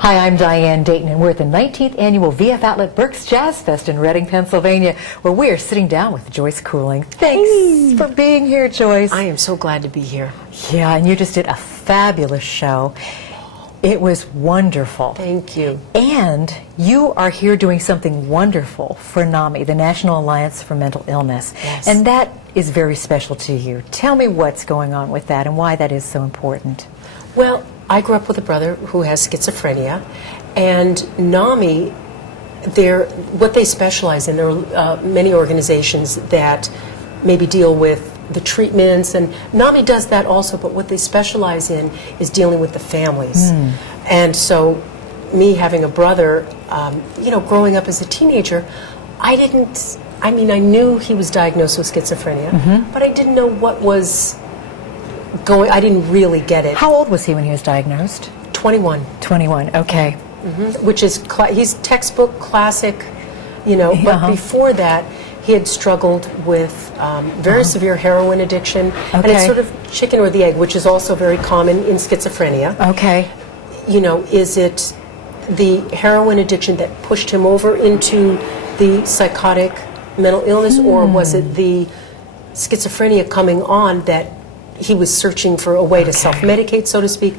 Hi, I'm Diane Dayton, and we're at the 19th Annual VF Outlet Berks Jazz Fest in Reading, Pennsylvania, where we are sitting down with Joyce Cooling. Thanks for being here, Joyce. I am so glad to be here. Yeah, and you just did a fabulous show. It was wonderful. Thank you. And you are here doing something wonderful for NAMI, the National Alliance for Mental Illness. Yes. And that is very special to you. Tell me what's going on with that and why that is so important. Well, I grew up with a brother who has schizophrenia, and NAMI, what they specialize in, there are many organizations that maybe deal with the treatments, and NAMI does that also, but what they specialize in is dealing with the families. And so me having a brother, growing up as a teenager, I knew he was diagnosed with schizophrenia, but I didn't know what was I didn't really get it. How old was he when he was diagnosed? 21. 21, okay. Which is, he's textbook classic, but before that, he had struggled with very severe heroin addiction, and it's sort of chicken or the egg, which is also very common in schizophrenia. Okay. Is it the heroin addiction that pushed him over into the psychotic mental illness, or was it the schizophrenia coming on that he was searching for a way to self-medicate, so to speak,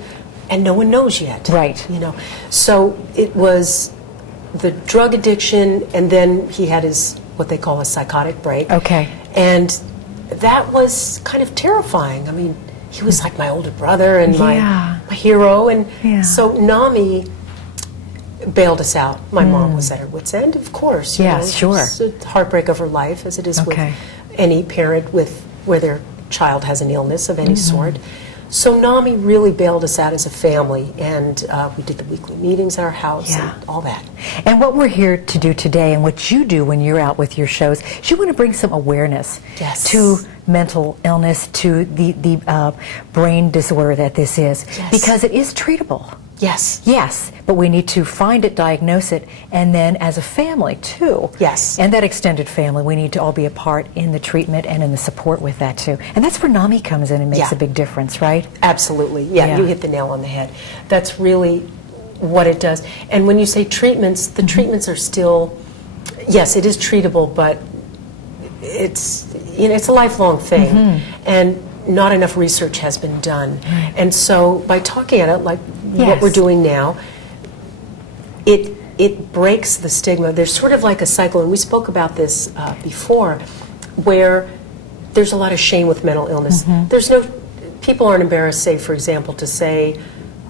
and no one knows yet. Right. So it was the drug addiction, and then he had what they call a psychotic break. Okay. And that was kind of terrifying. I mean, he was like my older brother and my hero, and so NAMI bailed us out. My mom was at her wit's end, of course. Sure. It's a heartbreak of her life, as it is with any parent where their child has an illness of any sort. So NAMI really bailed us out as a family, and we did the weekly meetings at our house and all that. And what we're here to do today, and what you do when you're out with your shows, is you want to bring some awareness to mental illness, to the brain disorder that this is, because it is treatable. Yes. Yes, but we need to find it, diagnose it, and then as a family too. Yes. And that extended family, we need to all be a part in the treatment and in the support with that too. And that's where NAMI comes in and makes a big difference, right? Absolutely. Yeah, you hit the nail on the head. That's really what it does. And when you say treatments, the treatments are still, yes, it is treatable, but it's it's a lifelong thing. And not enough research has been done. And so by talking at it like what we're doing now, it breaks the stigma. There's sort of like a cycle, and we spoke about this before, where there's a lot of shame with mental illness. People aren't embarrassed, say, for example, to say,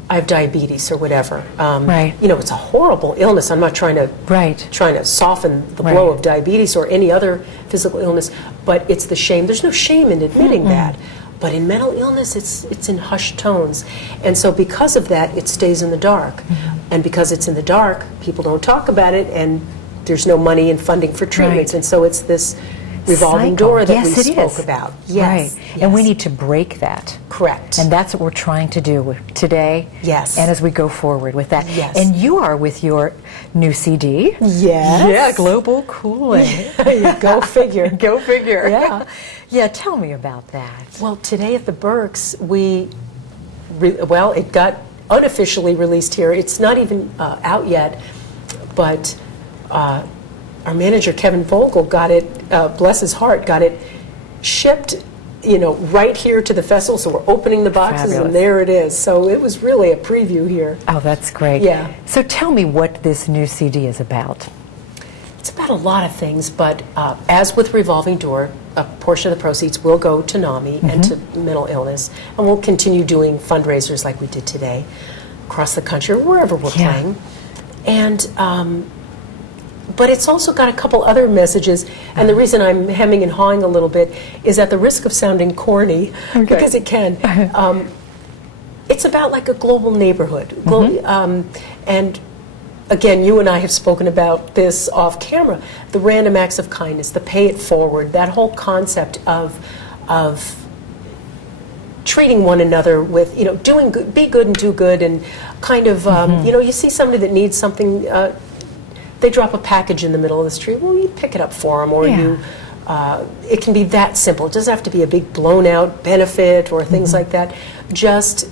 I have diabetes or whatever. It's a horrible illness. I'm not trying to soften the blow of diabetes or any other physical illness, but it's the shame. There's no shame in admitting that. But in mental illness, it's in hushed tones. And so because of that, it stays in the dark. And because it's in the dark, people don't talk about it, and there's no money and funding for treatments. And so it's this revolving door that we spoke about. Yes. And we need to break that. Correct. And that's what we're trying to do today. Yes. And as we go forward with that. Yes. And you are with your new CD. Yes. Yeah, Global Cooling. Go figure. Go figure. Yeah. Yeah, tell me about that. Well, today at the Berks, it got unofficially released here. It's not even out yet, but our manager, Kevin Vogel, got it, bless his heart, got it shipped, right here to the festival. So we're opening the boxes, and there it is. So it was really a preview here. Oh, that's great. Yeah. So tell me what this new CD is about. It's about a lot of things, but as with Revolving Door, a portion of the proceeds will go to NAMI and to mental illness, and we'll continue doing fundraisers like we did today across the country, wherever we're playing. And but it's also got a couple other messages, and the reason I'm hemming and hawing a little bit is at the risk of sounding corny, because it can. It's about like a global neighborhood, and again, you and I have spoken about this off camera, the random acts of kindness, the pay it forward, that whole concept of treating one another with, doing good, be good and do good, and kind of, you see somebody that needs something, they drop a package in the middle of the street, well, you pick it up for them, or it can be that simple. It doesn't have to be a big blown out benefit or things like that. Just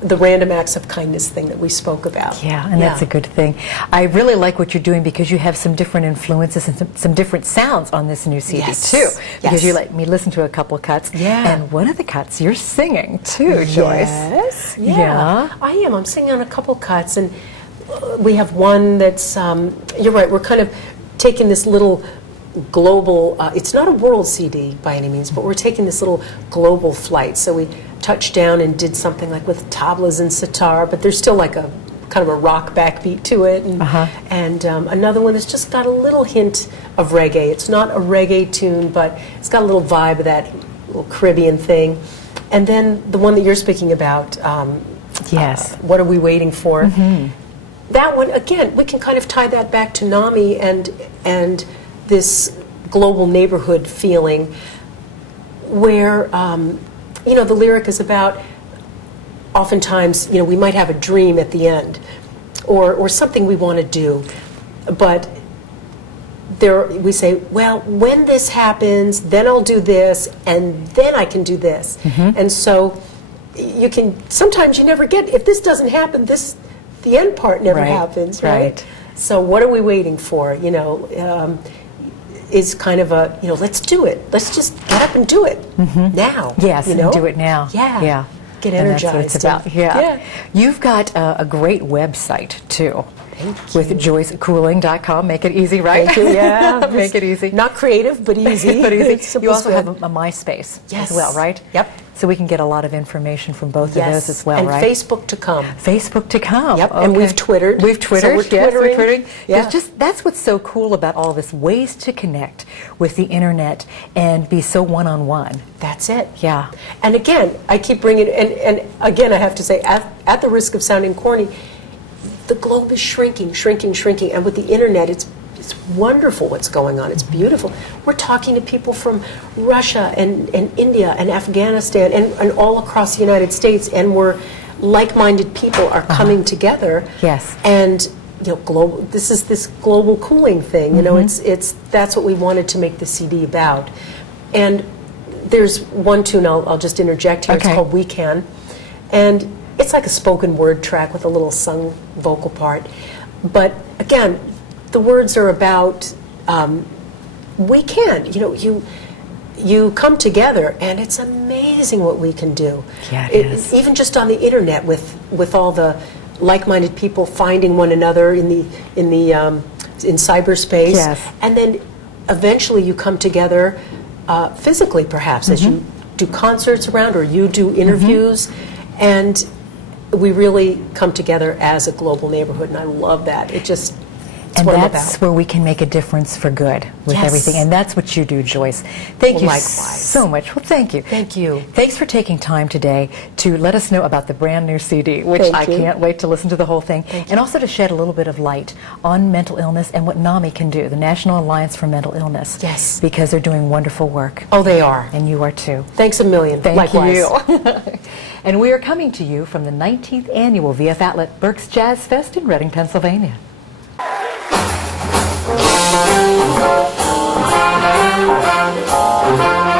the random acts of kindness thing that we spoke about. Yeah, and that's a good thing. I really like what you're doing because you have some different influences and some different sounds on this new CD too. Because you let me listen to a couple cuts. Yeah. And one of the cuts you're singing too, Joyce. Yes. Yeah. I am. I'm singing on a couple cuts, and we have one that's. You're right. We're kind of taking this little global. It's not a world CD by any means, but we're taking this little global flight. So we touched down and did something like with tablas and sitar, but there's still like a kind of a rock backbeat to it, and another one that's just got a little hint of reggae. It's not a reggae tune, but it's got a little vibe of that little Caribbean thing. And then the one that you're speaking about, What Are We Waiting For? That one, again, we can kind of tie that back to NAMI and this global neighborhood feeling where the lyric is about, oftentimes, we might have a dream at the end, or something we want to do, but we say, well, when this happens, then I'll do this, and then I can do this. And so sometimes you never get, if this doesn't happen, the end part never happens, right? So what are we waiting for, is kind of a, let's do it. Let's just get up and do it now. Yes, and do it now. Yeah. Get energized. And that's what it's about. You've got a great website, too. With Joyce Cooling.wmv. Make it easy, right? Thank you. Yeah. Make it easy. Not creative, but easy. But easy. You also have a MySpace as well, right? Yep. So we can get a lot of information from both of those as well, and right? Facebook to come. Facebook to come. Yep. And we've Twittered. We've Twittered. So we're Twittering. We're Twittering. Yeah. That's what's so cool about all this, ways to connect with the internet and be so one-on-one. That's it. Yeah. And again, I keep bringing, and again, I have to say, at the risk of sounding corny, the globe is shrinking, and with the internet, it's wonderful what's going on. It's beautiful. We're talking to people from Russia and India and Afghanistan and all across the United States, and we're like-minded people are coming together. Yes. And global. This is this global cooling thing. That's what we wanted to make the CD about. And there's one tune I'll just interject here. Okay. It's called We Can, and it's like a spoken word track with a little sung vocal part. But again, the words are about we can. You come together, and it's amazing what we can do. Yeah, it is. Even just on the internet, with all the like-minded people finding one another in cyberspace. Yes. And then eventually you come together physically, perhaps, as you do concerts around or you do interviews, and we really come together as a global neighborhood, and I love that. It's and what I'm that's about. where we can make a difference for good with everything. And that's what you do, Joyce. Thank you so much. Well, thank you. Thank you. Thanks for taking time today to let us know about the brand new CD, which I can't wait to listen to the whole thing. And also to shed a little bit of light on mental illness and what NAMI can do, the National Alliance for Mental Illness. Yes. Because they're doing wonderful work. Oh, they are. And you are too. Thanks a million. Thank Likewise. you. And we are coming to you from the 19th Annual VF Outlet Berks Jazz Fest in Reading, Pennsylvania. Thank you.